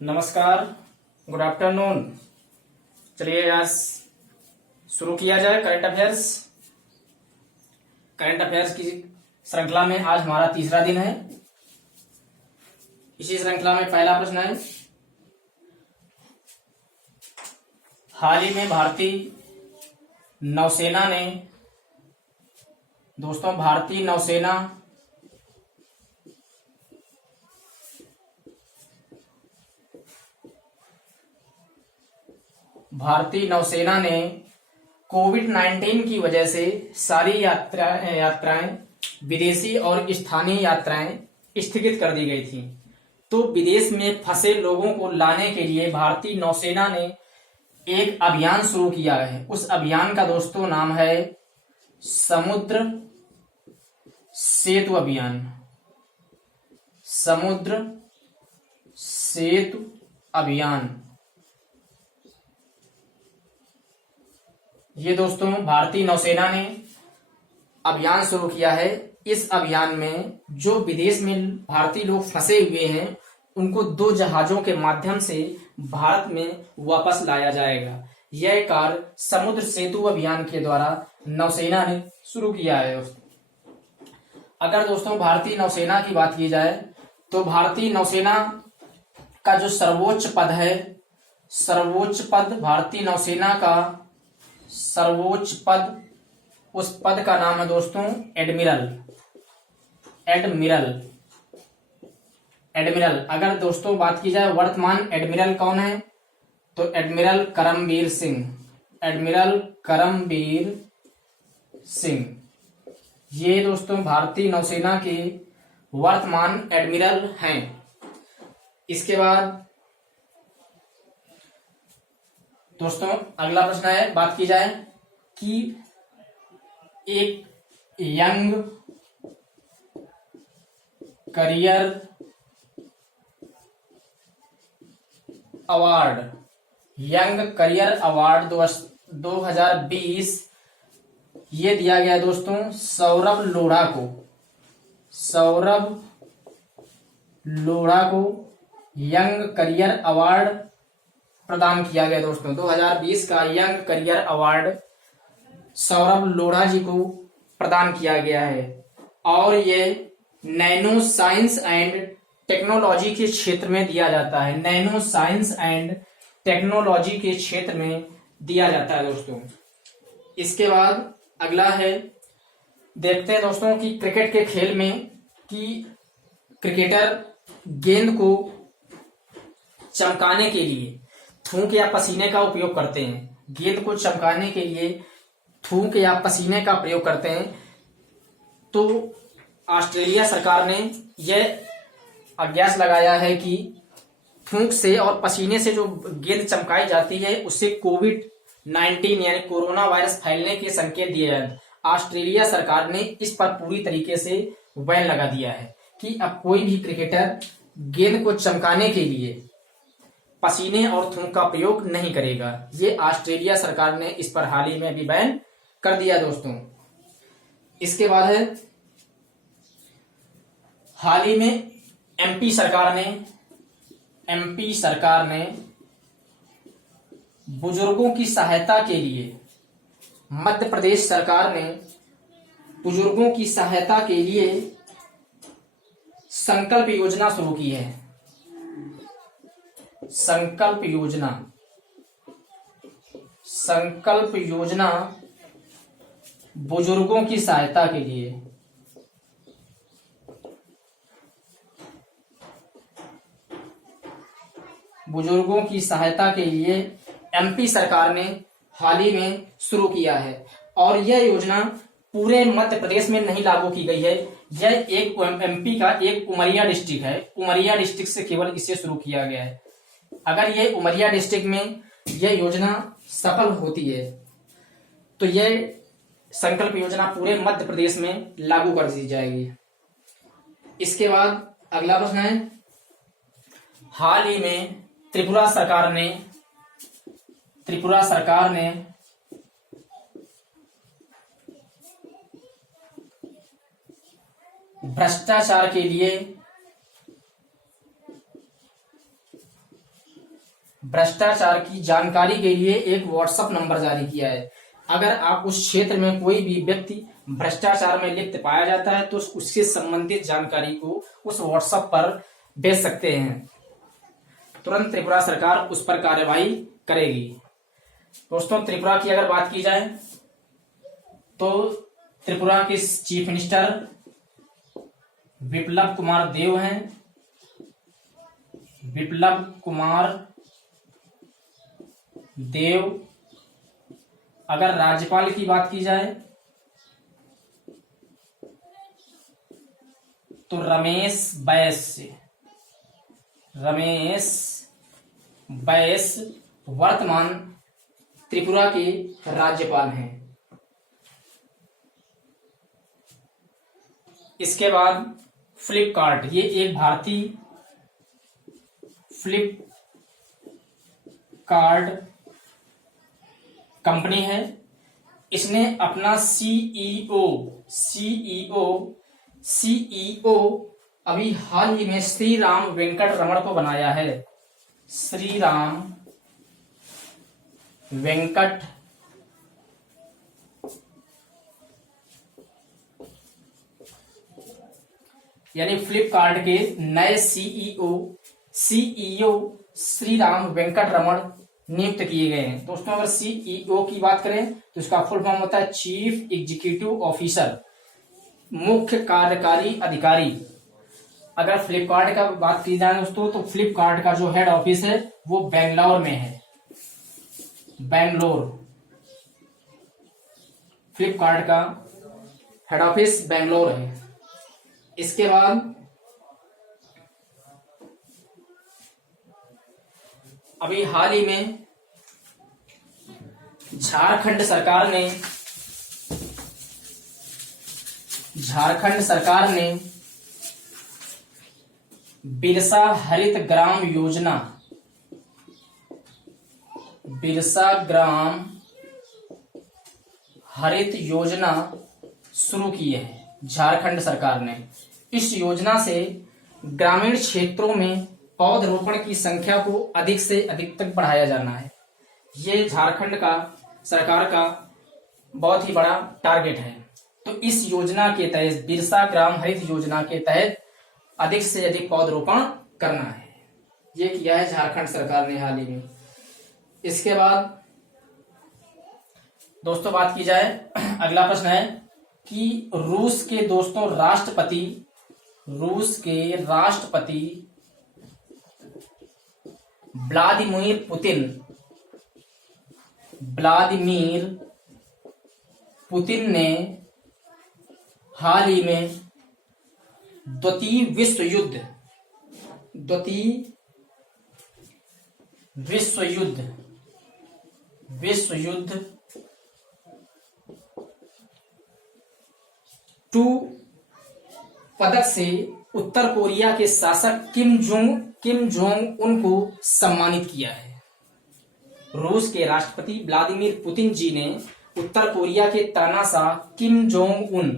नमस्कार, good afternoon. चलिए आज शुरू किया जाए करंट अफेयर्स। करंट अफेयर्स की श्रृंखला में आज हमारा तीसरा दिन है। इसी श्रृंखला में पहला प्रश्न है, हाल ही में भारतीय नौसेना ने भारतीय नौसेना ने कोविड-19 की वजह से सारी यात्राएं विदेशी और स्थानीय यात्राएं स्थगित कर दी गई थी। तो विदेश में फंसे लोगों को लाने के लिए भारतीय नौसेना ने एक अभियान शुरू किया है। उस अभियान का दोस्तों नाम है समुद्र सेतु अभियान। समुद्र सेतु अभियान। ये दोस्तों भारतीय नौसेना ने अभियान शुरू किया है। इस अभियान में जो विदेश में भारतीय लोग फंसे हुए हैं उनको 2 जहाजों के माध्यम से भारत में वापस लाया जाएगा। यह कार्य समुद्र सेतु अभियान के द्वारा नौसेना ने शुरू किया है। अगर दोस्तों भारतीय नौसेना की बात की जाए तो भारतीय नौसेना का जो सर्वोच्च पद है, भारतीय नौसेना का सर्वोच्च पद, उस पद का नाम है दोस्तों एडमिरल। अगर दोस्तों बात की जाए वर्तमान एडमिरल कौन है तो एडमिरल करमबीर सिंह। ये दोस्तों भारतीय नौसेना के वर्तमान एडमिरल हैं। इसके बाद दोस्तों अगला प्रश्न है, बात की जाए कि एक यंग करियर अवार्ड 2020 ये दिया गया दोस्तों सौरभ लोढ़ा को यंग करियर अवार्ड प्रदान किया गया दोस्तों। 2020 का young career award Saurabh Lodha ji को प्रदान किया गया है और ये नैनो साइंस एंड टेक्नोलॉजी के क्षेत्र में दिया जाता है। नैनो साइंस एंड टेक्नोलॉजी के क्षेत्र में दिया जाता है दोस्तों। इसके बाद अगला है, देखते हैं दोस्तों कि क्रिकेट के खेल में कि क्रिकेटर गेंद को चमकाने के लिए थूक या पसीने का उपयोग करते हैं। गेंद को चमकाने के लिए थूक या पसीने का प्रयोग करते हैं। तो ऑस्ट्रेलिया सरकार ने यह अज्ञास लगाया है कि थूक से और पसीने से जो गेंद चमकाई जाती है उससे कोविड-19 यानी कोरोना वायरस फैलने के संकेत दिए जाते हैं। ऑस्ट्रेलिया सरकार ने इस पर पूरी तरीके से बैन लगा दिया है कि अब कोई भी क्रिकेटर गेंद को चमकाने के लिए पसीने और थूक का प्रयोग नहीं करेगा। ये ऑस्ट्रेलिया सरकार ने इस पर हाल ही में भी बैन कर दिया दोस्तों। इसके बाद है, हाल ही में एमपी सरकार ने बुजुर्गों की सहायता के लिए, मध्य प्रदेश सरकार ने बुजुर्गों की सहायता के लिए संकल्प योजना शुरू की है। संकल्प योजना बुजुर्गों की सहायता के लिए। बुजुर्गों की सहायता के लिए एमपी सरकार ने हाल ही में शुरू किया है और यह योजना पूरे मध्य प्रदेश में नहीं लागू की गई है। यह एक एमपी का एक उमरिया डिस्ट्रिक्ट है। उमरिया डिस्ट्रिक्ट से केवल इसे शुरू किया गया है। अगर यह उमरिया डिस्ट्रिक्ट में यह योजना सफल होती है तो यह संकल्प योजना पूरे मध्य प्रदेश में लागू कर दी जाएगी। इसके बाद अगला प्रश्न है, हाल ही में त्रिपुरा सरकार ने भ्रष्टाचार के लिए भ्रष्टाचार की जानकारी के लिए एक व्हाट्सएप नंबर जारी किया है। अगर आप उस क्षेत्र में कोई भी व्यक्ति भ्रष्टाचार में लिप्त पाया जाता है तो उससे संबंधित जानकारी को उस व्हाट्सएप पर भेज सकते हैं। तुरंत त्रिपुरा सरकार उस पर कार्यवाही करेगी। दोस्तों, त्रिपुरा की अगर बात की जाए तो त्रिपुरा के चीफ मिनिस्टर बिप्लब कुमार देव हैं। बिप्लब कुमार देव। अगर राज्यपाल की बात की जाए तो रमेश बैस वर्तमान त्रिपुरा के राज्यपाल हैं। इसके बाद फ्लिपकार्ट, ये एक भारतीय फ्लिपकार्ट कंपनी है। इसने अपना सीईओ अभी हाल ही में श्रीराम वेंकट रमण को बनाया है। श्रीराम वेंकट यानी फ्लिपकार्ट के नए सीईओ श्रीराम वेंकट रमण नियुक्त किए गए हैं। दोस्तों, अगर सीईओ की बात करें तो इसका फुल फॉर्म होता है चीफ एग्जीक्यूटिव ऑफिसर, मुख्य कार्यकारी अधिकारी। अगर फ्लिपकार्ट का बात की जाए दोस्तों तो फ्लिपकार्ट का जो हेड ऑफिस है वो बेंगलोर में है। फ्लिपकार्ट का हेड ऑफिस बेंगलोर है। इसके बाद अभी हाल ही में झारखंड सरकार ने बिरसा हरित ग्राम योजना शुरू की है झारखंड सरकार ने। इस योजना से ग्रामीण क्षेत्रों में पौधरोपण की संख्या को अधिक से अधिक तक बढ़ाया जाना है। ये झारखंड का सरकार का बहुत ही बड़ा टारगेट है। तो इस योजना के तहत, बिरसा ग्राम हरित योजना के तहत अधिक से अधिक पौधरोपण करना है। ये किया है झारखंड सरकार ने हाल ही में। इसके बाद दोस्तों बात की जाए, अगला प्रश्न है कि रूस के राष्ट्रपति व्लादिमीर पुतिन ने हाल ही में द्वितीय विश्व युद्ध 2 पदक से उत्तर कोरिया के शासक किम जोंग उन को सम्मानित किया है। रूस के राष्ट्रपति व्लादिमीर पुतिन जी ने उत्तर कोरिया के तानाशाह किम जोंग उन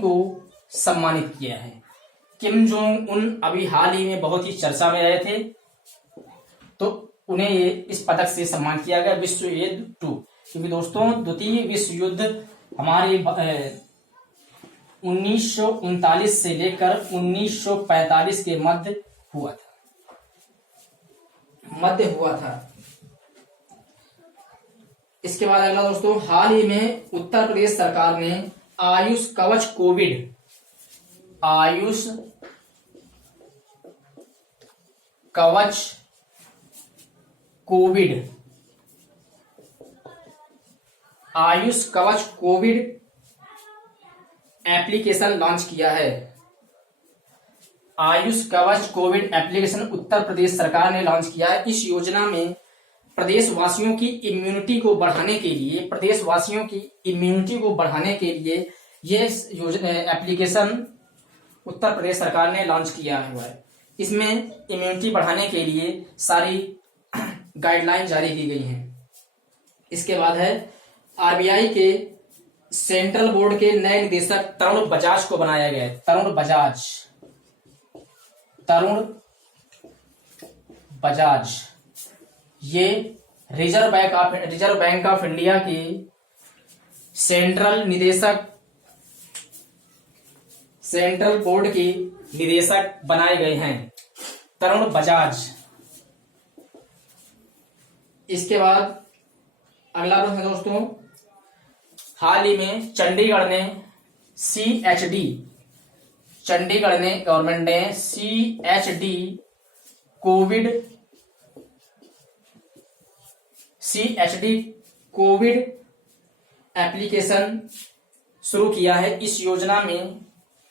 को सम्मानित किया है। किम जोंग उन अभी हाल ही में बहुत ही चर्चा में रहे थे, तो उन्हें इस पदक से सम्मान किया गया विश्व युद्ध 2। क्योंकि दोस्तों द्वितीय विश्व युद्ध हमारे 1939 से लेकर 1945 के मध्य हुआ था। इसके बाद अगला दोस्तों, हाल ही में उत्तर प्रदेश सरकार ने आयुष कवच कोविड एप्लीकेशन लॉन्च किया है। आयुष कवच कोविड एप्लीकेशन उत्तर प्रदेश सरकार ने लॉन्च किया है। इस योजना में प्रदेशवासियों की इम्यूनिटी को बढ़ाने के लिए ये एप्लीकेशन उत्तर प्रदेश सरकार ने लॉन्च किया हुआ है। इसमें इम्यूनिटी बढ़ाने के लिए सारी गाइडलाइन जारी की गई हैं। इसके बाद है आरबीआई के सेंट्रल बोर्ड के नए निदेशक तरुण बजाज को बनाया गया है। तरुण बजाज तरुण बजाज, ये रिजर्व बैंक ऑफ इंडिया के सेंट्रल बोर्ड के निदेशक बनाए गए हैं, तरुण बजाज। इसके बाद अगला प्रश्न है दोस्तों, हाल ही में चंडीगढ़ ने गवर्नमेंट ने CHD कोविड एप्लीकेशन शुरू किया है। इस योजना में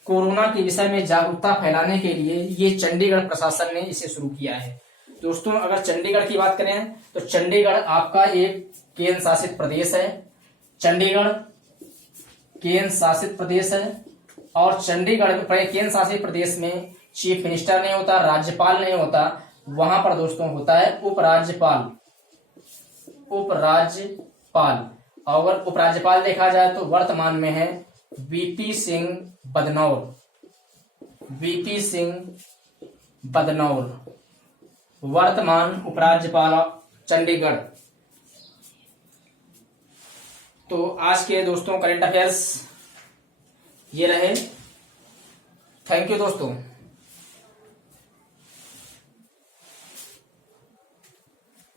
कोरोना के विषय में जागरूकता फैलाने के लिए ये चंडीगढ़ प्रशासन ने इसे शुरू किया है। दोस्तों अगर चंडीगढ़ की बात करें तो चंडीगढ़ आपका एक केंद्र शासित प्रदेश है। चंडीगढ़ केंद्र शासित प्रदेश है और चंडीगढ़ में केंद्र शासित प्रदेश में चीफ मिनिस्टर नहीं होता, राज्यपाल नहीं होता, वहां पर दोस्तों होता है उपराज्यपाल। अगर उपराज्यपाल देखा जाए तो वर्तमान में है वीपी सिंह बदनौर, वर्तमान उपराज्यपाल चंडीगढ़। तो आज के दोस्तों करंट अफेयर्स ये रहे। थैंक यू दोस्तों।